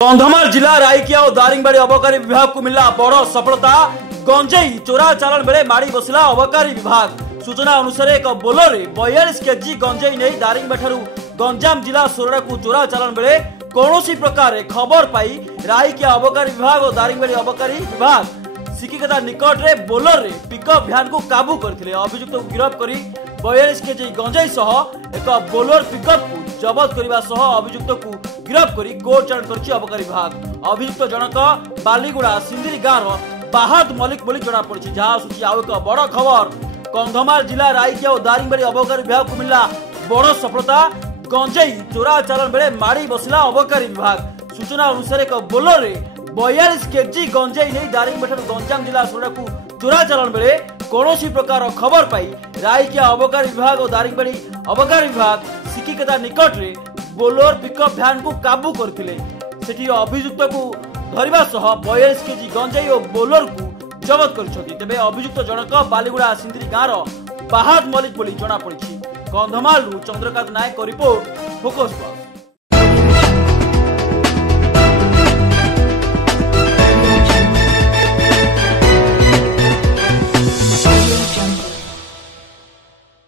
कंधमाल जिला राइकिया और दारिंगबाड़ी अबकारी विभाग को मिला बड़ सफलता। गंजेई चोरा चालान बेले माड़ी बसला अबकारी विभाग। सूचना अनुसार एक बोलर 42 केजी गंजेई नहीं दारिंगबाड़ी गंजाम जिला सोरडा को चोरा चालान बेले कौनसी प्रकार खबर पाई राइकिया अबकारी विभाग और दारिंगबाड़ी अबकारी विभाग सिकिकता निकट में बोलर पिकअप भ्यान को काबू करथिले। अभियुक्त को गिरफ्त करी 42 केजी गंजेई सह एक बोलर पिकअप को जबत करने सह अभियुक्त को गिरफ्त करी कोर्ट चालान करछि अबकारी विभाग। अभियुक्त जनक बालीगुड़ा सिंदिरी गाँव बाहाद मलिक बोली जना पड़ी। जहाँ आसुछि आउ एक बड़ खबर। कंधमाल जिला राइकिया और दारिंगबाड़ी अबकारी विभाग को मिला बड़ सफलता। गंजेई चोरा चालान बेले माड़ी बसला अबकारी विभाग। सूचना अनुसार एक बोलर 42 केजी गंजेई नहीं दारिंगबाड़ी गंजाम जिला सोरडा को चोरा चालान बेले कौनसी प्रकार खबर पाई राइकिया अबकारी विभाग और दारिंगबाड़ी अबकारी विभाग सिकिकता निकट में बोलर पिकअप भ्यान को काबू करथिले। सेठी अभियुक्त को धरिबा सह 42 केजी गंजेई और बोलर को जबत करछथि। तेबे अभियुक्त जनक बालीगुड़ा सिंदिरी गाँव बाहाद मलिक बोली जना पड़ी। कंधमाल चंद्रकांत नायक रिपोर्ट फोकस।